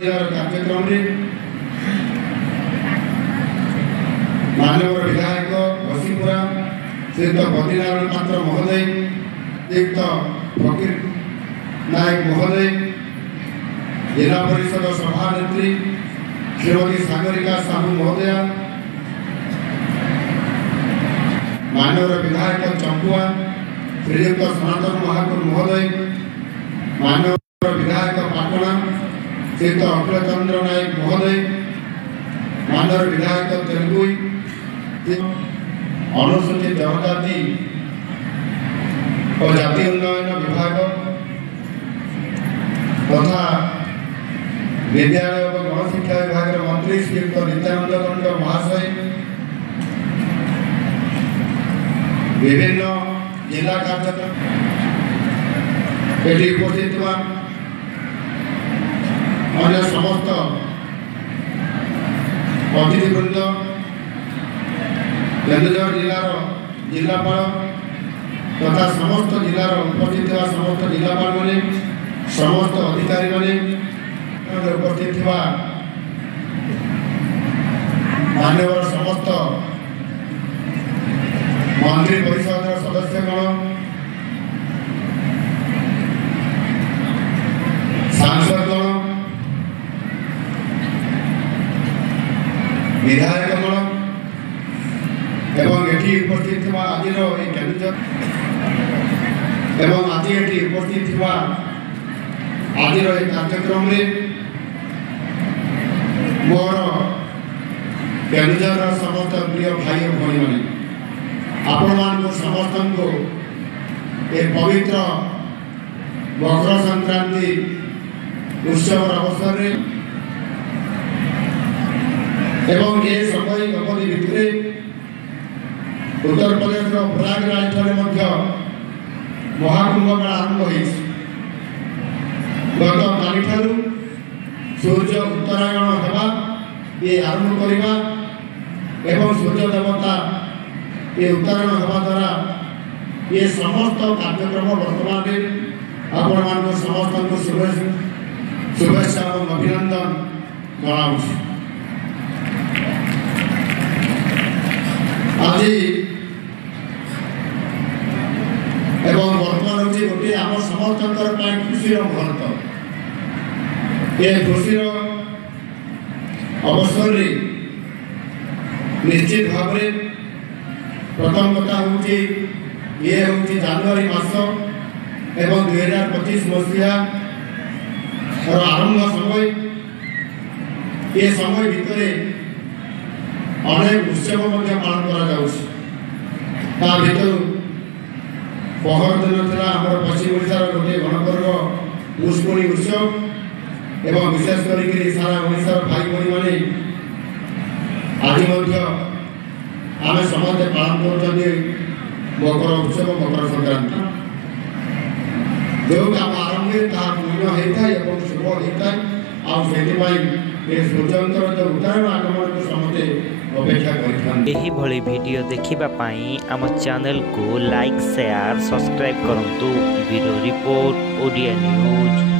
कार्यक्रम माननीय विधायक घसीपुरा श्रीयुक्त बद्रीनारायण पात्र महोदय, श्रीयुक्त फकीर नायक महोदय, जिला परिषद सभानेत्री श्रीमती सागरिका साहू महोदया, माननीय विधायक चंपुआ श्रीयुक्त सनातन महाकुर महोदय, माननीय विधायक पाटना श्रीयुक्त अखिल चंद्र नायक महोदय, माननीय विधायक तेलुगुई अनुसूचित जनजाति और जाति उन्नयन विभाग तथा विद्यालय और गणशिक्षा विभाग मंत्री श्रीयुक्त नित्यानंद दंड महाशय, विभिन्न जिला कार्यक्रम उपस्थित अन्य समस्त अतिथिवृंद, केन्दुझर जिलार जिलापाल तथा समस्त जिलार उपस्थित समस्त जिलापाल माने, समस्त अधिकारी माने, उपस्थित माननीय समस्त मंत्री परिषद सदस्यगण, सांसदगण, विधायकगण एवं एठी उपस्थित आज केन्दुझर एवं आज एठी उपस्थित आज कार्यक्रम मोर केन्दुझर समस्त प्रिय भाई और भौणी मैंने आपण मान समस्त को ए पवित्र मकर संक्रांति उत्सव अवसर एवं ये समय अवधि भितर उत्तर प्रदेश प्रयागराज महाकुंभ मेला आरंभ हो गत काली ठारू सूर्य उत्तरायण होगा ये आरंभ करवा एवं सूर्य देवता ये उत्तरायण होगा द्वारा ये समस्त कार्यक्रम वर्तमान आपण मान समस्त को शुभेच्छा और अभिनंदन जनाऊँ। आज एवं वर्तमान होती गोटे आम समस्त खुशी मुहूर्त, ये खुशी अवसर निश्चित भाव प्रथम कथा हूँ ये हूँ जनवरी मास एवं 2025 मसीहा आरंभ समय, ये समय भितर अनेक उत्सव पालन करा भितर पहर दिन था आम पश्चिम ओडार गोटे गणपर्व पुष्पणी उत्सव एवं विशेष कर सारा ओडार भाई भाई माने आज आम समस्त पालन कर मकर उत्सव मकर संक्रांति जो काम आरंभ पूर्ण होता है शुभ होता है सूर्यंतर जो उत्तरायण आगमन को समस्ते अपेक्षा यही भली वीडियो देखिबा पाई आम चैनल को लाइक शेयर सब्सक्राइब करंतु। Bureau report Odia news.